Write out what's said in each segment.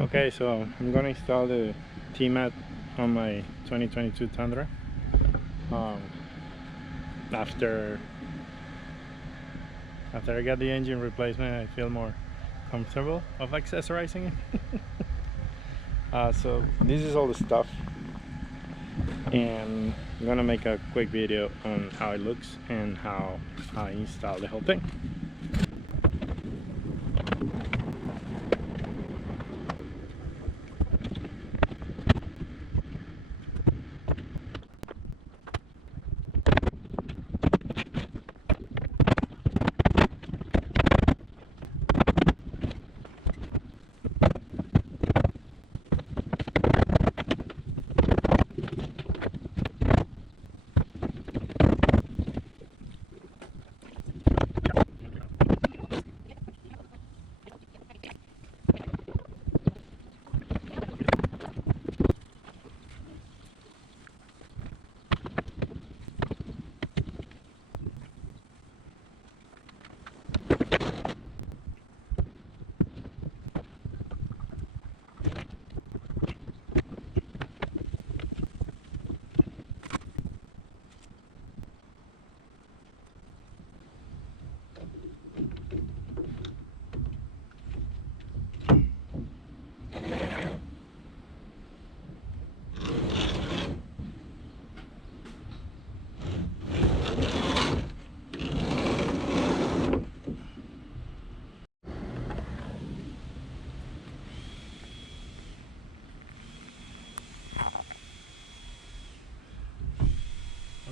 Okay, so I'm gonna install the T-mat on my 2022 Tundra. Um, after I got the engine replacement, I feel more comfortable of accessorizing it. So this is all the stuff, and I'm gonna make a quick video on how it looks and how I install the whole thing.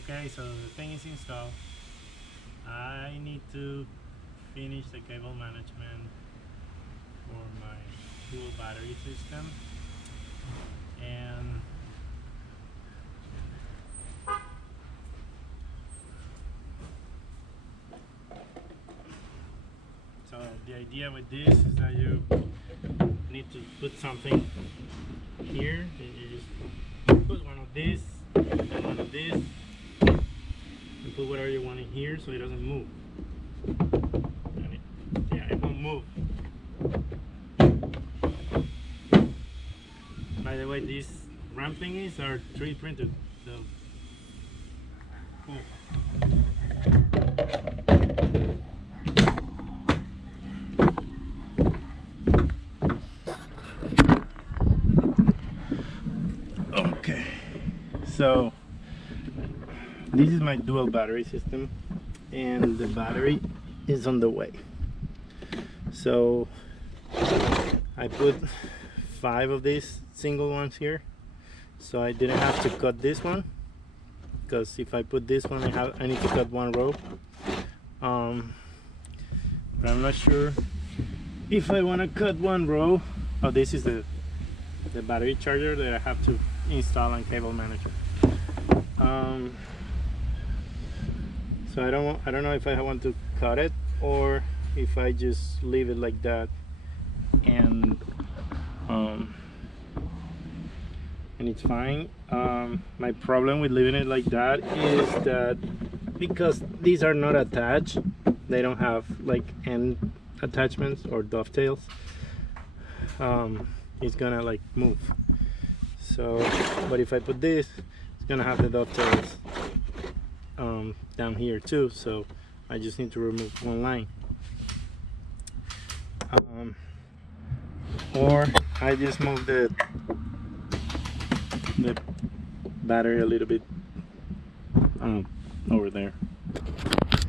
Okay, so the thing is installed. I need to finish the cable management for my dual battery system, and so the idea with this is that you need to put something here. You just put one of these and one of this, and put whatever you want in here so it doesn't move. And it won't move. By the way, these ramp thingies are 3D printed, so cool. Okay, so this is my dual battery system, and the battery is on the way. So I put 5 of these single ones here, so I didn't have to cut this one, because if I put this one I need to cut one row. But I'm not sure if I want to cut one row. Oh, this is the battery charger that I have to install on cable manager. So I don't know if I want to cut it or if I just leave it like that, and it's fine. My problem with leaving it like that is that because these are not attached, they don't have like end attachments or dovetails, it's gonna like move. So but if I put this, it's gonna have the dovetails down here too, so I just need to remove one line, or I just move the battery a little bit over there.